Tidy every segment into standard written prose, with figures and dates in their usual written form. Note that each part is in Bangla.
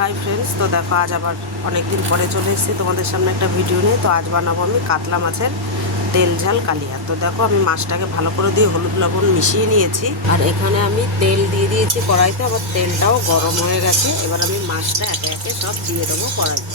হাই ফ্রেন্ডস, তো দেখো আজ আবার অনেক দিন পরে চলে এসেছি তোমাদের সামনে একটা ভিডিও নিয়ে। তো আজ বানাবো আমি কাতলা মাছের তেল ঝাল কালিয়া। তো দেখো আমি মাছটাকে ভালো করে দিয়ে হলুদ লবণ মিশিয়ে নিয়েছি, আর এখানে আমি তেল দিয়ে দিয়েছি কড়াইতে। আবার তেলটাও গরম হয়ে গেছে। এবার আমি মাছটা একে একে সব দিয়ে দেবো কড়াইতে।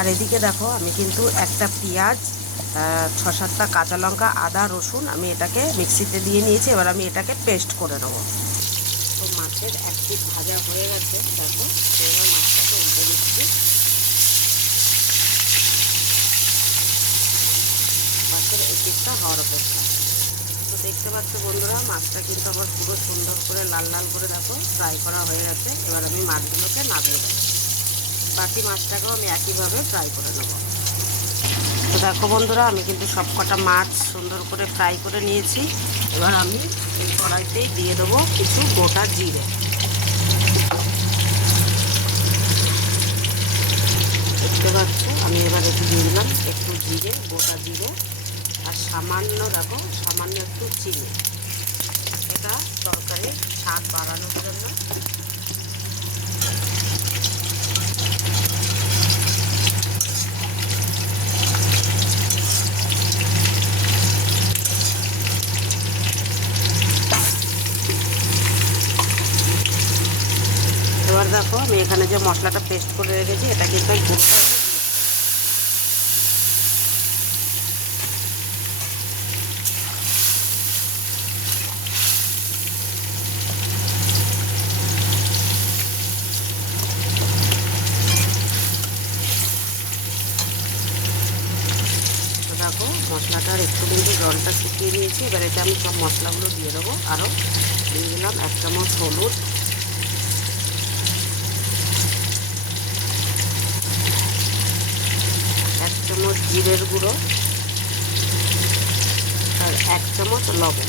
আর এদিকে দেখো আমি কিন্তু একটা পেঁয়াজ, 6-7টা কাঁচা লঙ্কা, আদা, রসুন আমি এটাকে মিক্সিতে দিয়ে নিয়েছি। এবার আমি এটাকে পেস্ট করে নেবো। তো মাছের এক পিঠ ভাজা হয়ে গেছে দেখো। এবার মাছটাকে উল্টে দিচ্ছি। মাছের এই পিঠটা হওয়ার অপেক্ষা। তো দেখতে পাচ্ছ বন্ধুরা, মাছটা কিন্তু আবার পুরো সুন্দর করে লাল লাল করে দেখো ফ্রাই করা হয়ে গেছে। এবার আমি মাছগুলোকে নামিয়ে দেবো। বাকি মাছটাকেও আমি একইভাবে ফ্রাই করে নেব। তো দেখো বন্ধুরা, আমি কিন্তু সব কটা মাছ সুন্দর করে ফ্রাই করে নিয়েছি। এবার আমি এই কড়াইতেই দিয়ে দেবো কিছু গোটা জিরে। দেখতে পাচ্ছ আমি এবার একটু দিয়ে দিলাম একটু জিরে, গোটা জিরে, আর সামান্য দেখো সামান্য একটু চিনি। এটা তরকারির স্বাদ বাড়ানোর জন্য। এবার দেখো আমি এখানে যে মশলাটা পেস্ট করে রেখেছি এটা কিন্তু পুরোটা দেখো মশলাটার একটু কিন্তু জলটা শুকিয়ে নিয়েছি। এবার এটা আমি সব মশলাগুলো দিয়ে দেবো। আরও দিয়ে দিলাম 1 চামচ হলুদ, 1 চামচ জিরের গুঁড়ো, আর 1 চামচ লবণ।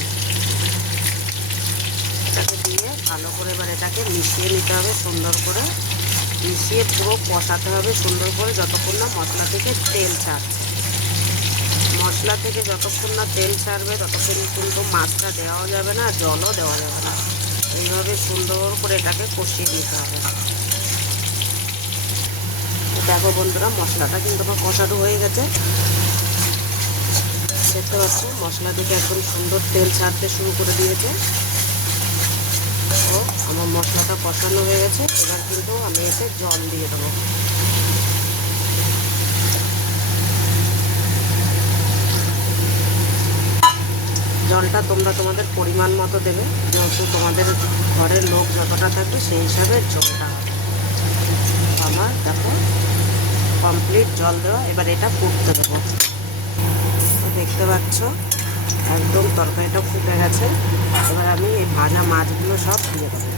এটাকে দিয়ে ভালো করে এবার এটাকে মিশিয়ে নিতে হবে। সুন্দর করে মিশিয়ে পুরো কষাতে হবে সুন্দর করে, যতক্ষণ না মশলা থেকে তেল ছাড়ছে। মশলা থেকে যতক্ষণ না তেল ছাড়বে ততক্ষণ কিন্তু মাছটা দেওয়া যাবে না, জলও দেওয়া যাবে না। এইভাবে সুন্দর করে এটাকে কষিয়ে নিতে হবে। দেখো বন্ধুরা, মশলাটা কিন্তু আমার কষানো হয়ে গেছে। দেখতে পাচ্ছি মশলা থেকে একদম সুন্দর তেল ছাড়তে শুরু করে দিয়েছে। ও আমার মশলাটা কষানো হয়ে গেছে। এবার কিন্তু আমি এতে জল দিয়ে দেবো। জলটা তোমরা তোমাদের পরিমাণ মতো দেবে, যেহেতু তোমাদের ঘরের লোক যতটা থাকবে সেই হিসাবে জলটা হবে। আমার দেখো কমপ্লিট জল দেওয়া। এবার এটা ফুটতে দেবো। দেখতে পাচ্ছ একদম তরকারিটা ফুটে গেছে। এবার আমি এই ভাজা মাছগুলো সব দিয়ে দেবো।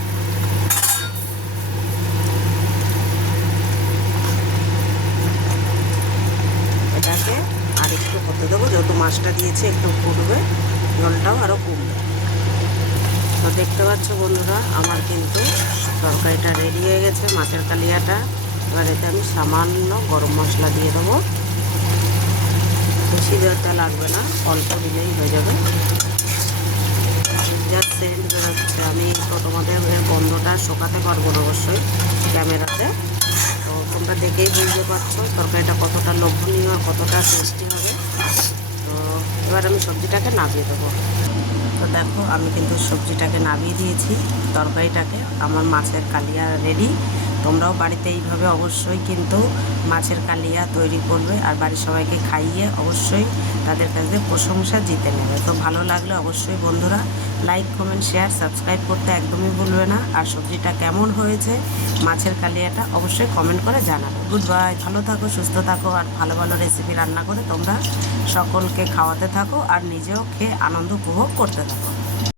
এটাকে আর একটু হতে দেবো, যেহেতু মাছটা দিয়েছে একটু ফুটবে, জলটাও আরও কমবে। তো দেখতে পাচ্ছ বন্ধুরা, আমার কিন্তু তরকারিটা রেডি হয়ে গেছে, মাছের কালিয়াটা। এবার এতে আমি সামান্য গরম মশলা দিয়ে দেবো। বেশি দেওয়াটা লাগবে না, অল্প দিলেই হয়ে যাবে। জাস্ট সেন্ট বেরোচ্ছে। আমি তো তোমাদের গন্ধটা শোকাতে পারবো না অবশ্যই ক্যামেরাতে। তো তোমরা দেখেই বুঝতে পারছো তরকারিটা কতটা লোভনীয় আর কতটা টেস্টি হবে। তো এবার আমি সবজিটাকে নামিয়ে দেবো। তো দেখো আমি কিন্তু সবজিটাকে নামিয়ে দিয়েছি, তরকারিটাকে। আমার মাছের কালিয়া রেডি। তোমরাও বাড়িতে এইভাবে অবশ্যই কিন্তু মাছের কালিয়া তৈরি করবে, আর বাড়ির সবাইকে খাইয়ে অবশ্যই তাদের কাছে প্রশংসা জিতে নেবে। তো ভালো লাগলে অবশ্যই বন্ধুরা লাইক, কমেন্ট, শেয়ার, সাবস্ক্রাইব করতে একদমই ভুলবে না। আর সবজিটা কেমন হয়েছে, মাছের কালিয়াটা, অবশ্যই কমেন্ট করে জানাবে। গুড বাই, ভালো থাকো, সুস্থ থাকো, আর ভালো ভালো রেসিপি রান্না করে তোমরা সকলকে খাওয়াতে থাকো, আর নিজেও খেয়ে আনন্দ উপভোগ করতে থাকো।